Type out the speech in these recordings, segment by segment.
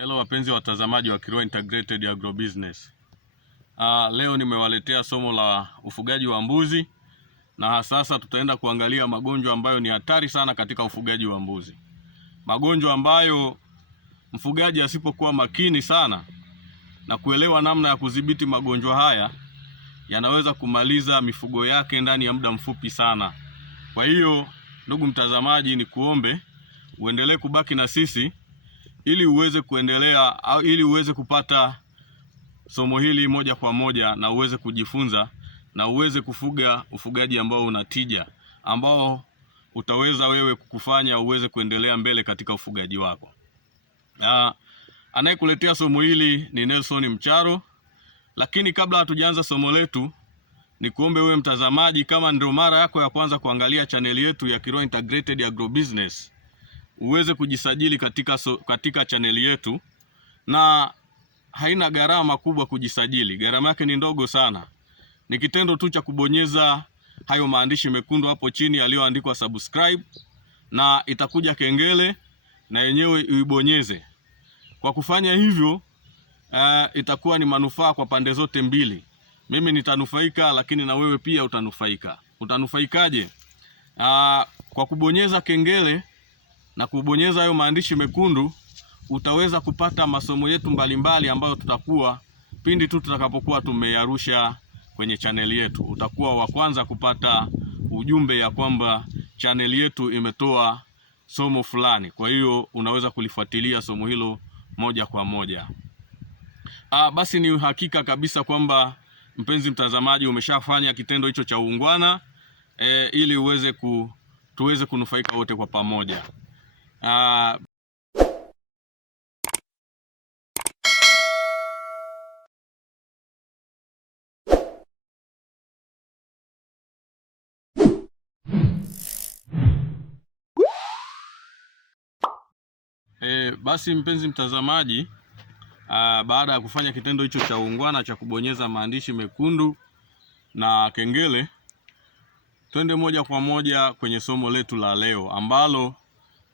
Hello wapenzi watazamaji wa Kiroa Integrated Agrobusiness. Leo nimewaletea somo la ufugaji wa mbuzi, na sasa tutaenda kuangalia magonjwa ambayo ni hatari sana katika ufugaji wa mbuzi. Magonjwa ambayo mfugaji asipokuwa makini sana na kuelewa namna ya kudhibiti magonjwa haya yanaweza kumaliza mifugo yake ndani ya muda mfupi sana. Kwa hiyo ndugu mtazamaji, ni kuombe uendelee kubaki na sisi ili uweze kuendelea au ili uweze kupata somo hili moja kwa moja na uweze kujifunza na uweze kufuga ufugaji ambao unatija, ambao utaweza wewe kukufanya uweze kuendelea mbele katika ufugaji wako. Anayekuletea somo hili ni Nelson Mcharo. Lakini kabla hatujaanza somo letu, ni kuombe wewe mtazamaji, kama ndio mara yako ya kwanza kuangalia chaneli yetu ya Kiroa Integrated Agrobusiness, uweze kujisajili katika chaneli yetu, na haina gharama kubwa kujisajili. Gharama yake ni ndogo sana. Ni kitendo tu cha kubonyeza hayo maandishi mekundu hapo chini yaliyoandikwa subscribe, na itakuja kengele na yenyewe uibonyeze. Kwa kufanya hivyo itakuwa ni manufaa kwa pande zote mbili. Mimi nitanufaika, lakini na wewe pia utanufaika. Utanufaikaje? Kwa kubonyeza kengele na kubonyeza hayo maandishi mekundu, utaweza kupata masomo yetu mbalimbali ambayo tutakuwa pindi tu tutakapokuwa tumeyarusha kwenye chaneli yetu. Utakuwa wa kwanza kupata ujumbe ya kwamba chaneli yetu imetoa somo fulani. Kwa hiyo unaweza kulifuatilia somo hilo moja kwa moja. Basi ni hakika kabisa kwamba mpenzi mtazamaji umeshafanya kitendo hicho cha uungwana ili tuweze kunufaika wote kwa pamoja. Basi mpenzi mtazamaji, baada ya kufanya kitendo hicho cha uungwana cha kubonyeza maandishi mekundu na kengele, twende moja kwa moja kwenye somo letu la leo, ambalo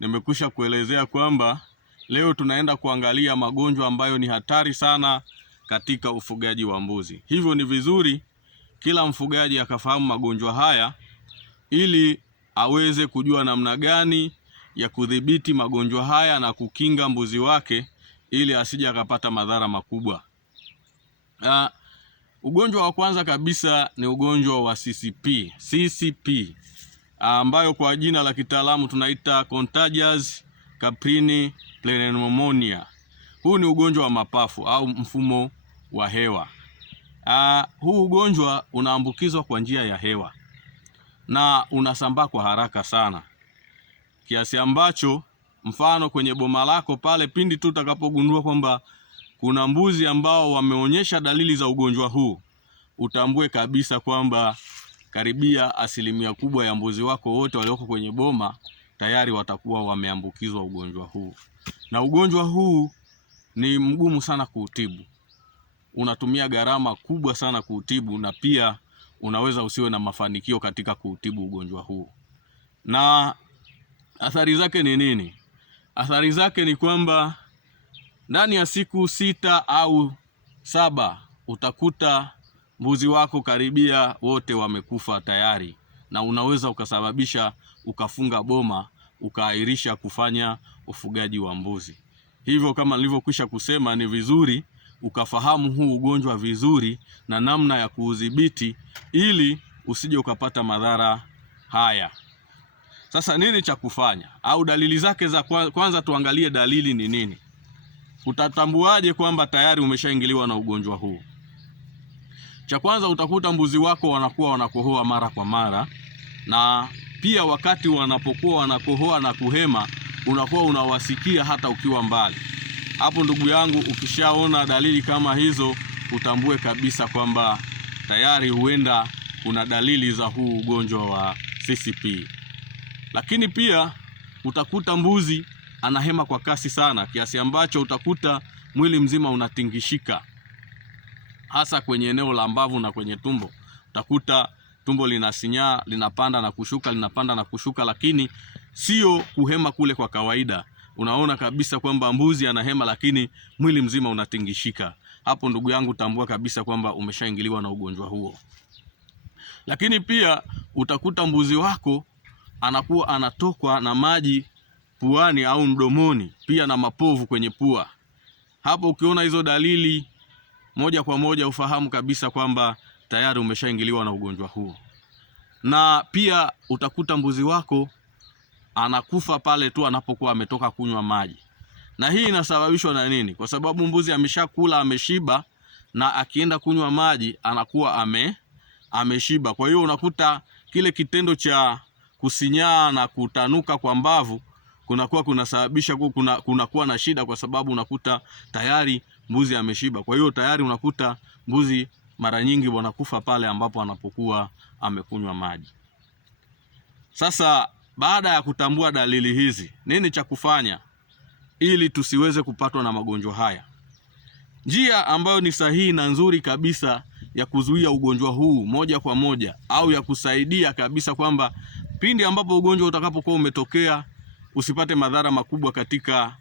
nimekwisha kuelezea kwamba leo tunaenda kuangalia magonjwa ambayo ni hatari sana katika ufugaji wa mbuzi. Hivyo ni vizuri kila mfugaji akafahamu magonjwa haya ili aweze kujua namna gani ya kudhibiti magonjwa haya na kukinga mbuzi wake ili asije akapata madhara makubwa. Ugonjwa wa kwanza kabisa ni ugonjwa wa CCP, ambayo kwa jina la kitaalamu tunaita Contagious Caprine Pneumonia. Huu ni ugonjwa wa mapafu au mfumo wa hewa. Huu ugonjwa unaambukizwa kwa njia ya hewa na unasambaa kwa haraka sana, kiasi ambacho mfano kwenye boma lako pale, pindi tu utakapogundua kwamba kuna mbuzi ambao wameonyesha dalili za ugonjwa huu, utambue kabisa kwamba karibia 1% kubwa ya mbuzi wako wote walioko kwenye boma tayari watakuwa wameambukizwa ugonjwa huu. Na ugonjwa huu ni mgumu sana kuutibu. Unatumia gharama kubwa sana kuutibu, na pia unaweza usiwe na mafanikio katika kuutibu ugonjwa huu. Na athari zake ni nini? Athari zake ni kwamba ndani ya siku 6 au 7 utakuta mbuzi wako karibia wote wamekufa tayari, na unaweza ukasababisha ukafunga boma, ukaahirisha kufanya ufugaji wa mbuzi. Hivyo kama nilivyokwisha kusema, ni vizuri ukafahamu huu ugonjwa vizuri na namna ya kuudhibiti ili usije ukapata madhara haya. Sasa nini cha kufanya au dalili zake za kwanza? Tuangalie dalili ni nini. Utatambuaje kwamba tayari umeshaingiliwa na ugonjwa huu? Cha kwanza, utakuta mbuzi wako wanakuwa wanakohoa mara kwa mara, na pia wakati wanapokuwa wanakohoa na kuhema unakuwa unawasikia hata ukiwa mbali. Hapo ndugu yangu, ukishaona dalili kama hizo, utambue kabisa kwamba tayari huenda kuna dalili za huu ugonjwa wa CCP. Lakini pia utakuta mbuzi anahema kwa kasi sana, kiasi ambacho utakuta mwili mzima unatingishika, hasa kwenye eneo la mbavu na kwenye tumbo. Utakuta tumbo linasinyaa, linapanda na kushuka, linapanda na kushuka, lakini sio kuhema kule kwa kawaida, unaona kabisa kwamba mbuzi anahema lakini mwili mzima unatingishika, hapo ndugu yangu tambua kabisa kwamba umeshaingiliwa na ugonjwa huo. Lakini pia utakuta mbuzi wako anakuwa anatokwa na maji puani au mdomoni, pia na mapovu kwenye pua. Hapo ukiona hizo dalili, moja kwa moja ufahamu kabisa kwamba tayari umeshaingiliwa na ugonjwa huo. Na pia utakuta mbuzi wako anakufa pale tu anapokuwa ametoka kunywa maji. Na hii inasababishwa na nini? Kwa sababu mbuzi ameshakula, ameshiba, na akienda kunywa maji anakuwa ameshiba. Kwa hiyo unakuta kile kitendo cha kusinyaa na kutanuka kwa mbavu kunasababisha kunakuwa na shida, kwa sababu unakuta tayari mbuzi ameshiba. Kwa hiyo tayari unakuta mbuzi mara nyingi wanakufa pale ambapo anapokuwa amekunywa maji. Sasa baada ya kutambua dalili hizi, nini cha kufanya ili tusiweze kupatwa na magonjwa haya? Njia ambayo ni sahihi na nzuri kabisa ya kuzuia ugonjwa huu moja kwa moja, au ya kusaidia kabisa kwamba pindi ambapo ugonjwa utakapokuwa umetokea usipate madhara makubwa katika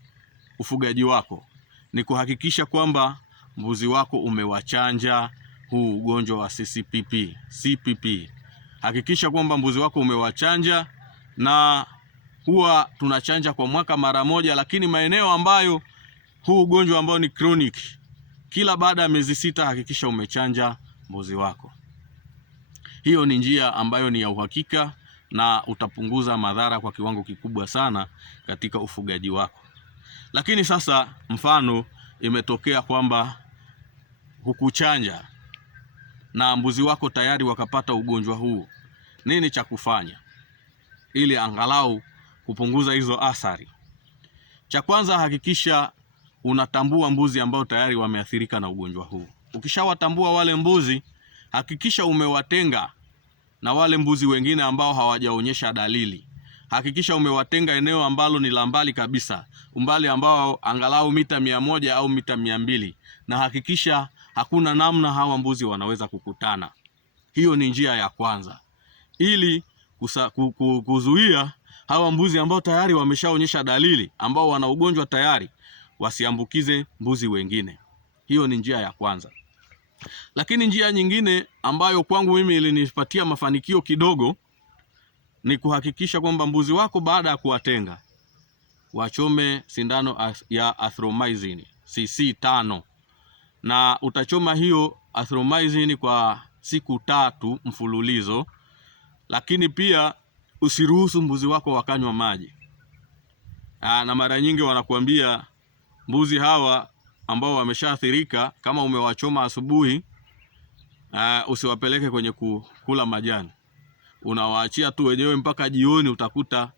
ufugaji wako, ni kuhakikisha kwamba mbuzi wako umewachanja huu ugonjwa wa CPP. Hakikisha kwamba mbuzi wako umewachanja, na huwa tunachanja kwa mwaka mara moja, lakini maeneo ambayo huu ugonjwa ambao ni chronic, kila baada ya miezi 6 hakikisha umechanja mbuzi wako. Hiyo ni njia ambayo ni ya uhakika na utapunguza madhara kwa kiwango kikubwa sana katika ufugaji wako. Lakini sasa mfano imetokea kwamba hukuchanja na mbuzi wako tayari wakapata ugonjwa huu, nini cha kufanya ili angalau kupunguza hizo athari? Cha kwanza, hakikisha unatambua mbuzi ambao tayari wameathirika na ugonjwa huu. Ukishawatambua wale mbuzi, hakikisha umewatenga na wale mbuzi wengine ambao hawajaonyesha dalili. Hakikisha umewatenga eneo ambalo ni la mbali kabisa, umbali ambao angalau mita 100 au mita 200, na hakikisha hakuna namna hawa mbuzi wanaweza kukutana. Hiyo ni njia ya kwanza, ili kuzuia hawa mbuzi ambao tayari wameshaonyesha dalili, ambao wana ugonjwa tayari, wasiambukize mbuzi wengine. Hiyo ni njia ya kwanza. Lakini njia nyingine ambayo kwangu mimi ilinipatia mafanikio kidogo ni kuhakikisha kwamba mbuzi wako baada ya kuwatenga wachome sindano ya Azithromycin cc 5, na utachoma hiyo Azithromycin kwa siku 3 mfululizo. Lakini pia usiruhusu mbuzi wako wakanywa maji. Na mara nyingi wanakuambia mbuzi hawa ambao wameshaathirika, kama umewachoma asubuhi, usiwapeleke kwenye kula majani, unawaachia tu wenyewe mpaka jioni. Utakuta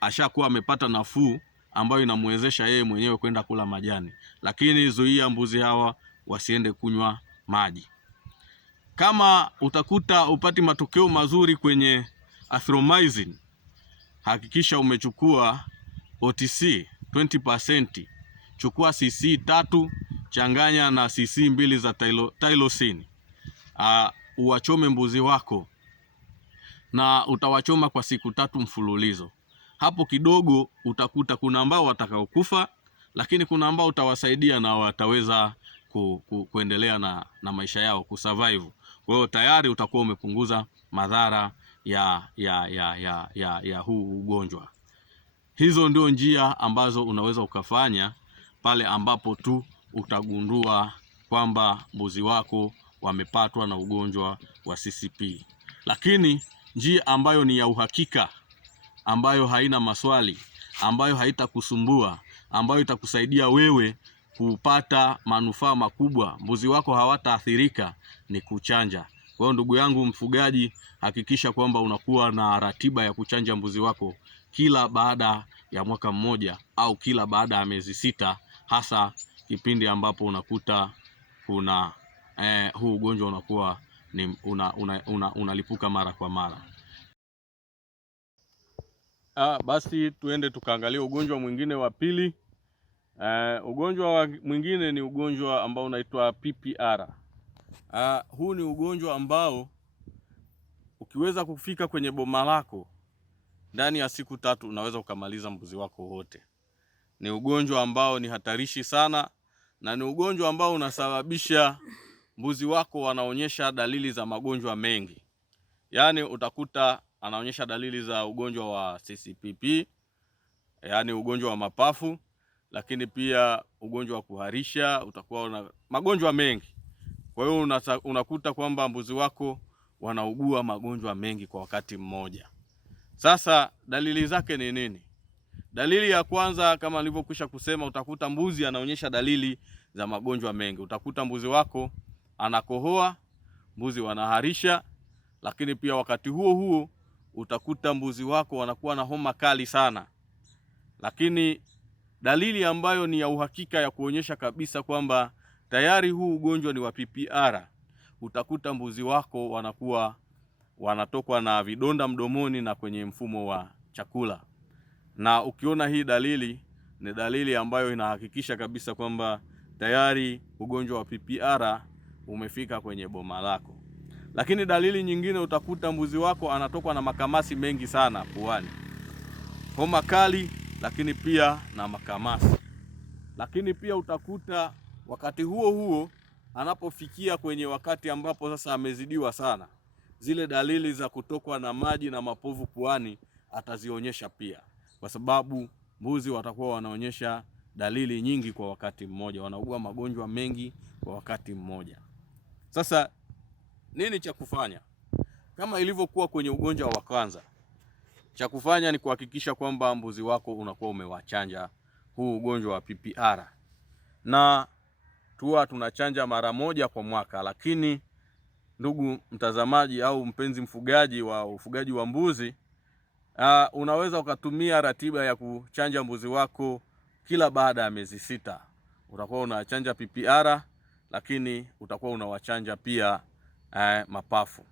ashakuwa amepata nafuu ambayo inamwezesha yeye mwenyewe kwenda kula majani. Lakini zuia mbuzi hawa wasiende kunywa maji. Kama utakuta upati matokeo mazuri kwenye Azithromycin, hakikisha umechukua OTC 20%, chukua cc 3 changanya na cc 2 za Tylosin. Uwachome mbuzi wako, na utawachoma kwa siku 3 mfululizo. Hapo kidogo utakuta kuna ambao watakaokufa, lakini kuna ambao utawasaidia na wataweza kuendelea na maisha yao, kusurvive. Kwa hiyo tayari utakuwa umepunguza madhara ya huu ugonjwa. Hizo ndio njia ambazo unaweza ukafanya pale ambapo tu utagundua kwamba mbuzi wako wamepatwa na ugonjwa wa CCP. Lakini njia ambayo ni ya uhakika, ambayo haina maswali, ambayo haitakusumbua, ambayo itakusaidia wewe kupata manufaa makubwa, mbuzi wako hawataathirika, ni kuchanja. Kwa hiyo ndugu yangu mfugaji, hakikisha kwamba unakuwa na ratiba ya kuchanja mbuzi wako kila baada ya mwaka mmoja au kila baada ya miezi 6, hasa kipindi ambapo unakuta kuna huu ugonjwa unakuwa unalipuka mara kwa mara. Basi tuende tukaangalia ugonjwa mwingine wa pili. Ugonjwa mwingine ni ugonjwa ambao unaitwa PPR. Huu ni ugonjwa ambao ukiweza kufika kwenye boma lako ndani ya siku 3 unaweza ukamaliza mbuzi wako wote. ni ugonjwa ambao ni hatarishi sana, na ni ugonjwa ambao unasababisha mbuzi wako wanaonyesha dalili za magonjwa mengi. Yaani utakuta anaonyesha dalili za ugonjwa wa CCPP, yaani ugonjwa wa mapafu, lakini pia ugonjwa wa kuharisha, utakuwa na magonjwa mengi. Kwa hiyo unakuta kwamba mbuzi wako wanaugua magonjwa mengi kwa wakati mmoja. Sasa dalili zake ni nini? Dalili ya kwanza, kama nilivyokwisha kusema, utakuta mbuzi anaonyesha dalili za magonjwa mengi. Utakuta mbuzi wako anakohoa, mbuzi wanaharisha, lakini pia wakati huo huo utakuta mbuzi wako wanakuwa na homa kali sana. Lakini dalili ambayo ni ya uhakika ya kuonyesha kabisa kwamba tayari huu ugonjwa ni wa PPR, utakuta mbuzi wako wanatokwa na vidonda mdomoni na kwenye mfumo wa chakula. Na ukiona hii dalili, ni dalili ambayo inahakikisha kabisa kwamba tayari ugonjwa wa PPR umefika kwenye boma lako. Lakini dalili nyingine, utakuta mbuzi wako anatokwa na makamasi mengi sana puani, homa kali, lakini pia na makamasi. Lakini pia utakuta wakati huo huo anapofikia kwenye wakati ambapo sasa amezidiwa sana, zile dalili za kutokwa na maji na mapovu puani atazionyesha pia, kwa sababu mbuzi watakuwa wanaonyesha dalili nyingi kwa wakati mmoja, wanaugua magonjwa mengi kwa wakati mmoja. Sasa nini cha kufanya? Kama ilivyokuwa kwenye ugonjwa wa kwanza, cha kufanya ni kuhakikisha kwamba mbuzi wako unakuwa umewachanja huu ugonjwa wa PPR, na tunachanja mara moja kwa mwaka. Lakini ndugu mtazamaji au mpenzi mfugaji wa ufugaji wa mbuzi, unaweza ukatumia ratiba ya kuchanja mbuzi wako kila baada ya miezi 6. Utakuwa unachanja PPR, lakini utakuwa unawachanja pia mapafu.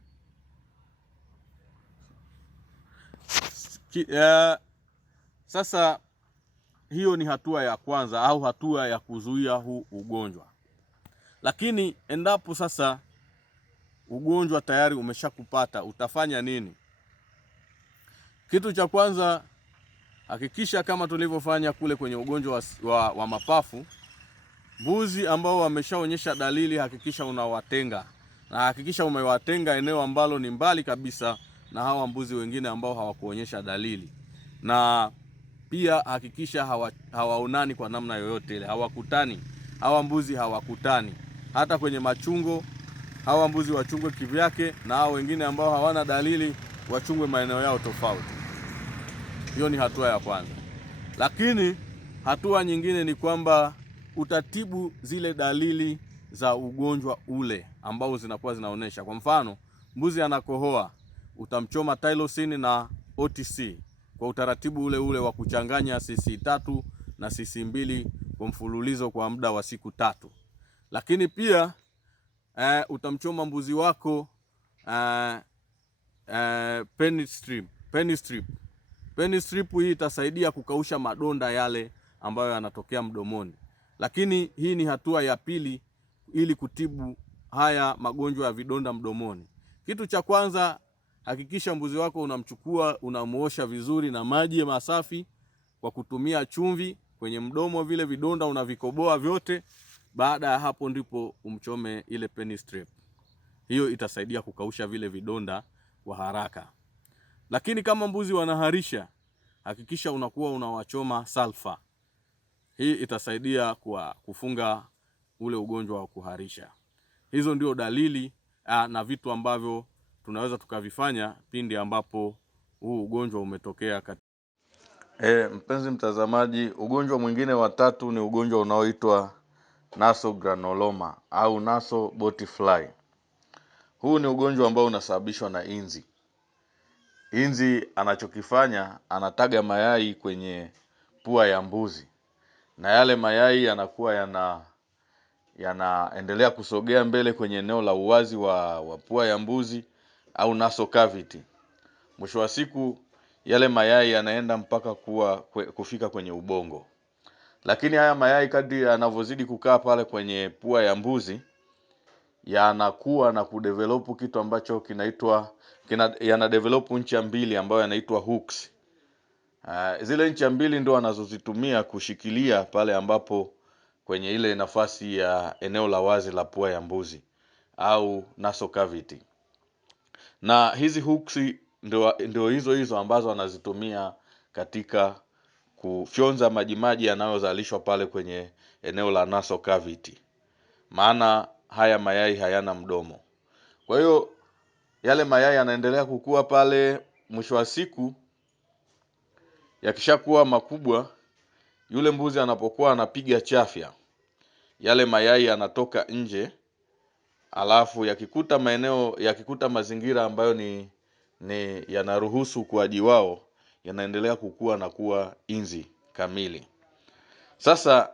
Sasa hiyo ni hatua ya kwanza au hatua ya kuzuia huu ugonjwa. Lakini endapo sasa ugonjwa tayari umeshakupata, utafanya nini? Kitu cha kwanza, hakikisha kama tulivyofanya kule kwenye ugonjwa wa mapafu, mbuzi ambao wameshaonyesha dalili hakikisha unawatenga, na hakikisha umewatenga eneo ambalo ni mbali kabisa na hawa mbuzi wengine ambao hawakuonyesha dalili. Na pia hakikisha hawaonani kwa namna yoyote ile, hawakutani. Hawa mbuzi hawakutani hata kwenye machungo. Hawa mbuzi wachungwe kivyake, na hao wengine ambao hawana dalili wachungwe maeneo yao tofauti. Hiyo ni hatua ya kwanza. Lakini hatua nyingine ni kwamba utatibu zile dalili za ugonjwa ule ambao zinakuwa zinaonesha. Kwa mfano, mbuzi anakohoa, utamchoma Tylosin na OTC kwa utaratibu ule ule wa kuchanganya cc3 na cc2 kwa mfululizo kwa muda wa siku 3. Lakini pia utamchoma mbuzi wako Penistrip. Hii itasaidia kukausha madonda yale ambayo yanatokea mdomoni. Lakini hii ni hatua ya pili ili kutibu haya magonjwa ya vidonda mdomoni. Kitu cha kwanza, hakikisha mbuzi wako unamchukua, unamuosha vizuri na maji masafi kwa kutumia chumvi kwenye mdomo, vile vidonda unavikoboa vyote. Baada ya hapo ndipo umchome ile Penistrip. Hiyo itasaidia kukausha vile vidonda kwa haraka. Lakini kama mbuzi wanaharisha, hakikisha unakuwa unawachoma sulfa. Hii itasaidia kwa kufunga ule ugonjwa wa kuharisha. Hizo ndio dalili na vitu ambavyo tunaweza tukavifanya pindi ambapo huu ugonjwa umetokea. Mpenzi mtazamaji, ugonjwa mwingine wa tatu ni ugonjwa unaoitwa nasogranuloma au naso botfly. Huu ni ugonjwa ambao unasababishwa na inzi. Inzi anachokifanya, anataga mayai kwenye pua ya mbuzi, na yale mayai yanakuwa yanaendelea kusogea mbele kwenye eneo la uwazi wa pua ya mbuzi au nasal cavity. Mwisho wa siku yale mayai yanaenda mpaka kufika kwenye ubongo. Lakini haya mayai kadri yanavyozidi kukaa pale kwenye pua ya mbuzi, yanakuwa na kudevelop kitu ambacho yana develop ncha mbili ambayo yanaitwa hooks. Zile ncha mbili ndo anazozitumia kushikilia pale ambapo kwenye ile nafasi ya eneo la wazi la pua ya mbuzi au nasal cavity. Na hizi hooks ndio hizo ambazo anazitumia katika kufyonza majimaji yanayozalishwa pale kwenye eneo la nasal cavity. Maana haya mayai hayana mdomo. Kwa hiyo yale mayai yanaendelea kukua pale, mwisho wa siku yakishakuwa makubwa, yule mbuzi anapokuwa anapiga chafya, yale mayai yanatoka nje, alafu yakikuta mazingira ambayo ni yanaruhusu ukuaji wao, yanaendelea kukua na kuwa inzi kamili. Sasa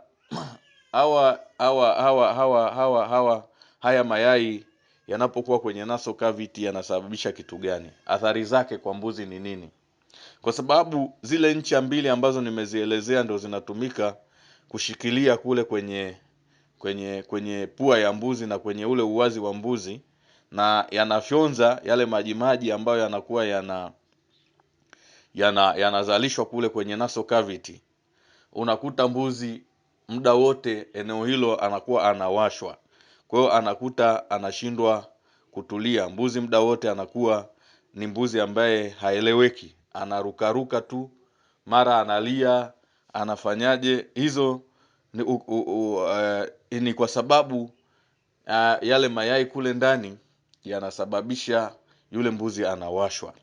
haya mayai yanapokuwa kwenye nasal cavity yanasababisha kitu gani? Athari zake kwa mbuzi ni nini? Kwa sababu zile ncha mbili ambazo nimezielezea ndio zinatumika kushikilia kule kwenye pua ya mbuzi na kwenye ule uwazi wa mbuzi, na yanafyonza yale majimaji ambayo yanakuwa yanazalishwa kule kwenye nasal cavity. Unakuta mbuzi muda wote eneo hilo anakuwa anawashwa. Kwa hiyo anakuta anashindwa kutulia. Mbuzi muda wote anakuwa ni mbuzi ambaye haeleweki. Anarukaruka tu, mara analia, anafanyaje. Hizo ni kwa sababu yale mayai kule ndani yanasababisha yule mbuzi anawashwa.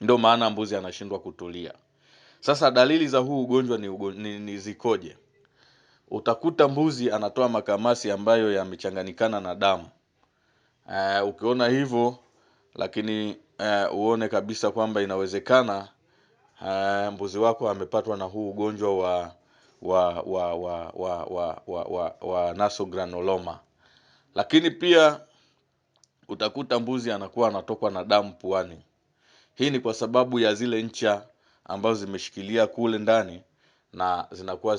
Ndio maana mbuzi anashindwa kutulia. Sasa dalili za huu ugonjwa ni zikoje? Utakuta mbuzi anatoa makamasi ambayo yamechanganyikana na damu. Ukiona hivyo, lakini uone kabisa kwamba inawezekana mbuzi wako amepatwa na huu ugonjwa wa nasal granuloma. Lakini pia utakuta mbuzi anakuwa anatokwa na damu puani. Hii ni kwa sababu ya zile ncha ambazo zimeshikilia kule ndani na zinakuwa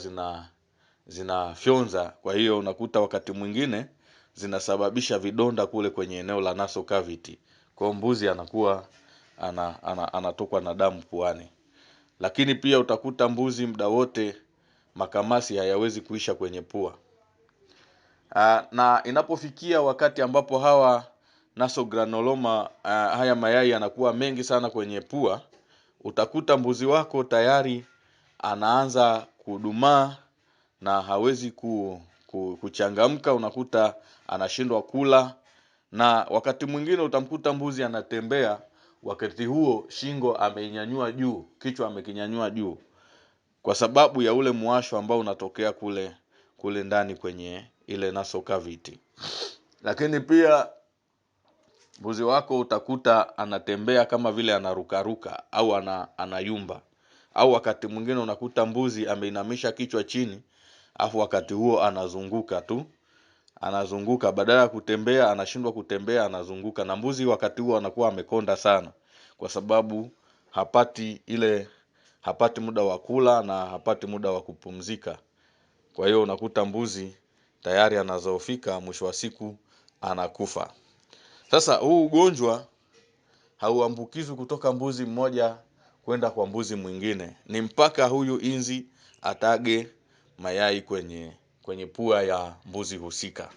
zinafyonza. Kwa hiyo unakuta wakati mwingine zinasababisha vidonda kule kwenye eneo la nasal cavity. Kwa mbuzi anakuwa anatokwa na damu puani. Lakini pia utakuta mbuzi muda wote makamasi hayawezi kuisha kwenye pua. Na inapofikia wakati ambapo hawa nasal granuloma, haya mayai yanakuwa mengi sana kwenye pua, utakuta mbuzi wako tayari anaanza kudumaa na hawezi kuchangamka. Unakuta anashindwa kula, na wakati mwingine utamkuta mbuzi anatembea, wakati huo shingo ameinyanyua juu, kichwa amekinyanyua juu, kwa sababu ya ule muwasho ambao unatokea kule ndani kwenye ile nasal cavity. Lakini pia mbuzi wako utakuta anatembea kama vile anarukaruka au anayumba. Au wakati mwingine unakuta mbuzi ameinamisha kichwa chini, afu wakati huo anazunguka tu. Anazunguka badala ya kutembea, anashindwa kutembea, anazunguka. Na mbuzi wakati huo anakuwa amekonda sana, kwa sababu hapati muda wa kula na hapati muda wa kupumzika. Kwa hiyo unakuta mbuzi tayari anazoofika, mwisho wa siku anakufa. Sasa huu ugonjwa hauambukizwi kutoka mbuzi mmoja kwenda kwa mbuzi mwingine. Ni mpaka huyu inzi atage mayai kwenye pua ya mbuzi husika.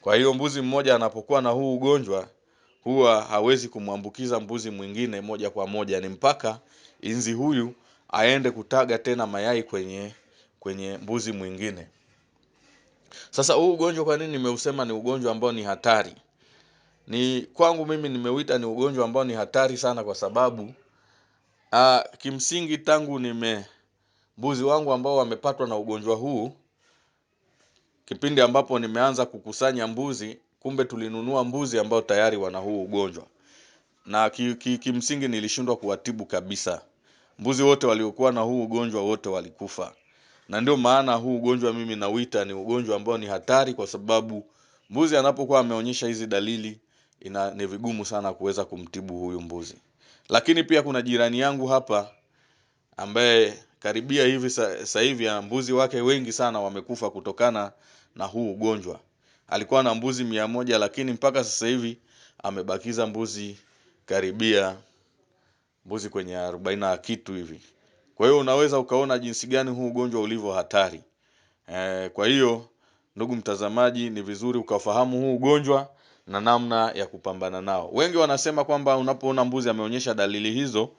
Kwa hiyo mbuzi mmoja anapokuwa na huu ugonjwa, huwa hawezi kumwambukiza mbuzi mwingine moja kwa moja. Ni mpaka inzi huyu aende kutaga tena mayai kwenye mbuzi mwingine. Sasa huu ugonjwa kwa nini nimeusema ni ugonjwa ambao ni hatari? Ni kwangu mimi nimeuita ni ugonjwa ambao ni hatari sana, kwa sababu kimsingi tangu mbuzi wangu ambao wamepatwa na ugonjwa huu, kipindi ambapo nimeanza kukusanya mbuzi, kumbe tulinunua mbuzi ambao tayari wana huu ugonjwa. Na kimsingi nilishindwa kuwatibu kabisa. Mbuzi wote waliokuwa na huu ugonjwa wote walikufa. Na ndio maana huu ugonjwa mimi nauita ni ugonjwa ambao ni hatari, kwa sababu mbuzi anapokuwa ameonyesha hizi dalili, ni vigumu sana kuweza kumtibu huyu mbuzi. Lakini pia kuna jirani yangu hapa ambaye karibia hivi sasa hivi mbuzi wake wengi sana wamekufa kutokana na huu ugonjwa. Alikuwa na mbuzi 100, lakini mpaka sasa hivi amebakiza mbuzi karibia mbuzi kwenye 40 na kitu hivi. Kwa hiyo unaweza ukaona jinsi gani huu ugonjwa ulivyo hatari. Kwa hiyo ndugu mtazamaji, ni vizuri ukafahamu huu ugonjwa na namna ya kupambana nao. Wengi wanasema kwamba unapoona mbuzi ameonyesha dalili hizo,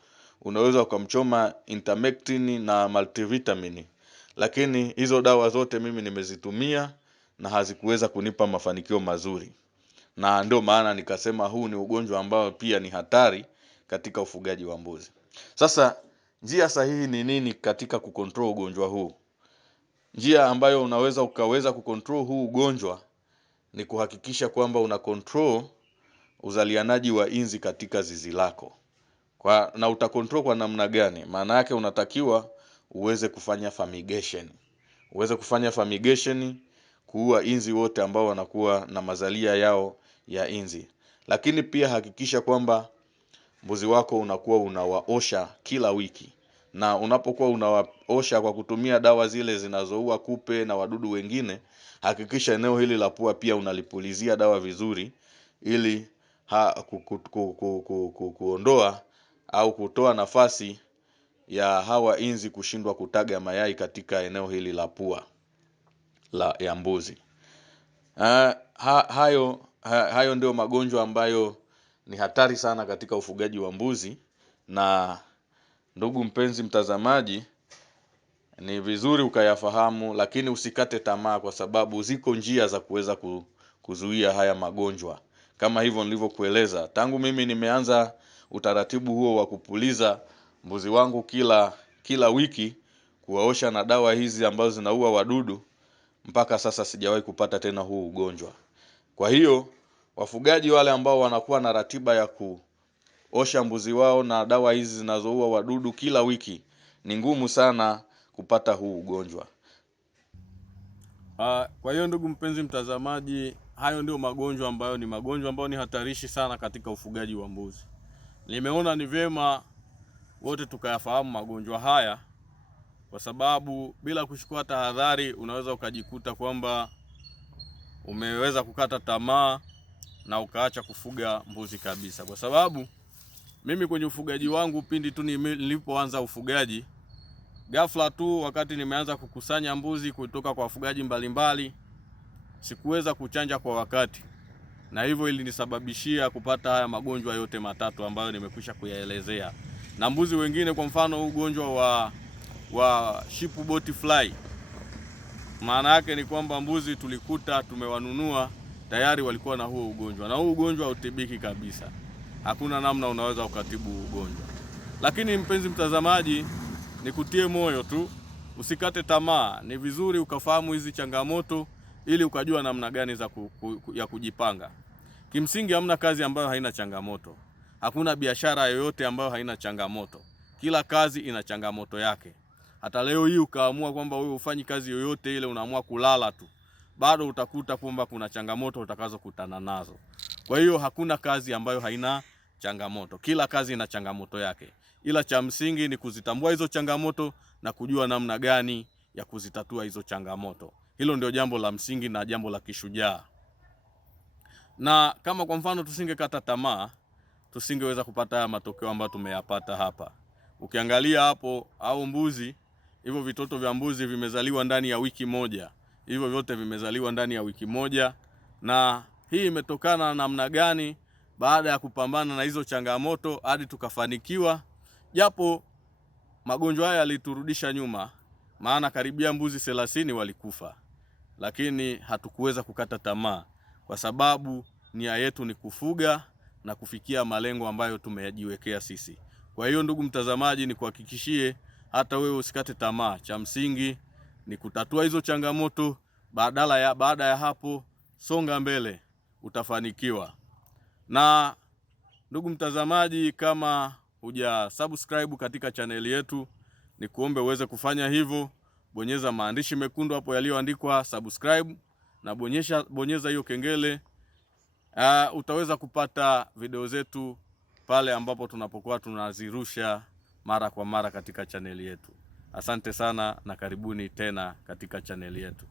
unaweza ukamchoma intermectin na multivitamin. Lakini hizo dawa zote mimi nimezitumia na hazikuweza kunipa mafanikio mazuri. Na ndio maana nikasema huu ni ugonjwa ambao pia ni hatari katika ufugaji wa mbuzi. Sasa njia sahihi ni nini katika kucontrol ugonjwa huu? Njia ambayo ukaweza kucontrol huu ugonjwa ni kuhakikisha kwamba una control uzalianaji wa inzi katika zizi lako. Na utacontrol kwa namna gani? Maana yake unatakiwa uweze kufanya fumigation. Uweze kufanya fumigation kuua inzi wote ambao wanakuwa na mazalia yao ya inzi. Lakini pia hakikisha kwamba mbuzi wako unakuwa unawaosha kila wiki. Na unapokuwa unawaosha kwa kutumia dawa zile zinazoua kupe na wadudu wengine, hakikisha eneo hili la pua pia unalipulizia dawa vizuri ili kuondoa au kutoa nafasi ya hawa inzi kushindwa kutaga mayai katika eneo hili la pua ya mbuzi. Hayo ndio magonjwa ambayo ni hatari sana katika ufugaji wa mbuzi. Na ndugu mpenzi mtazamaji, ni vizuri ukayafahamu, lakini usikate tamaa, kwa sababu ziko njia za kuweza kuzuia haya magonjwa. Kama hivyo nilivyokueleza, tangu mimi nimeanza utaratibu huo wa kupuliza mbuzi wangu kila wiki, kuwaosha na dawa hizi ambazo zinaua wadudu, mpaka sasa sijawahi kupata tena huu ugonjwa. Kwa hiyo wafugaji wale ambao wanakuwa na ratiba ya kuosha mbuzi wao na dawa hizi zinazoua wadudu kila wiki, ni ngumu sana kupata huu ugonjwa. Kwa hiyo ndugu mpenzi mtazamaji, hayo ndio magonjwa ambayo ni hatarishi sana katika ufugaji wa mbuzi. Nimeona ni vyema wote tukayafahamu magonjwa haya, kwa sababu bila kuchukua tahadhari unaweza ukajikuta kwamba umeweza kukata tamaa na ukaacha kufuga mbuzi kabisa. Kwa sababu mimi kwenye ufugaji wangu, pindi tu nilipoanza ufugaji, ghafla tu wakati nimeanza kukusanya mbuzi kutoka kwa wafugaji mbalimbali, sikuweza kuchanja kwa wakati, na hivyo ilinisababishia kupata haya magonjwa yote matatu ambayo nimekwisha kuyaelezea. Na mbuzi wengine, kwa mfano ugonjwa wa sheep bot fly, maana yake ni kwamba mbuzi tulikuta tumewanunua tayari walikuwa na huo ugonjwa, na huo ugonjwa hautibiki kabisa. Hakuna namna unaweza ukatibu ugonjwa. Lakini mpenzi mtazamaji, nikutie moyo tu, usikate tamaa. Ni vizuri ukafahamu hizi changamoto ili ukajua namna gani ya kujipanga. Kimsingi hamna kazi ambayo haina changamoto. Hakuna biashara yoyote ambayo haina changamoto. Kila kazi ina changamoto yake. Hata leo hii ukaamua kwamba wewe ufanyi kazi yoyote ile, unaamua kulala tu, bado utakuta kwamba kuna changamoto utakazokutana nazo. Kwa hiyo hakuna kazi ambayo haina changamoto. Kila kazi ina changamoto yake. Ila cha msingi ni kuzitambua hizo changamoto na kujua namna gani ya kuzitatua hizo changamoto. Hilo ndio jambo la msingi na jambo la kishujaa. Na kama kwa mfano tusingekata tamaa, tusingeweza kupata haya matokeo ambayo tumeyapata hapa. Ukiangalia hapo, au mbuzi, hivyo vitoto vya mbuzi vimezaliwa ndani ya wiki moja. Hivyo vyote vimezaliwa ndani ya wiki moja. Na hii imetokana na namna gani? Baada ya kupambana na hizo changamoto hadi tukafanikiwa. Japo magonjwa haya yaliturudisha nyuma, maana karibia mbuzi 30 walikufa. Lakini hatukuweza kukata tamaa, kwa sababu nia yetu ni kufuga na kufikia malengo ambayo tumeyajiwekea sisi. Kwa hiyo ndugu mtazamaji, ni kuhakikishie hata wewe usikate tamaa. Cha msingi ni kutatua hizo changamoto, baada ya hapo songa mbele, utafanikiwa. Na ndugu mtazamaji, kama huja subscribe katika channel yetu, ni kuombe uweze kufanya hivyo. Bonyeza maandishi mekundu hapo yaliyoandikwa subscribe na bonyeza hiyo kengele. Utaweza kupata video zetu pale ambapo tunapokuwa tunazirusha mara kwa mara katika channel yetu. Asante sana na karibuni tena katika channel yetu.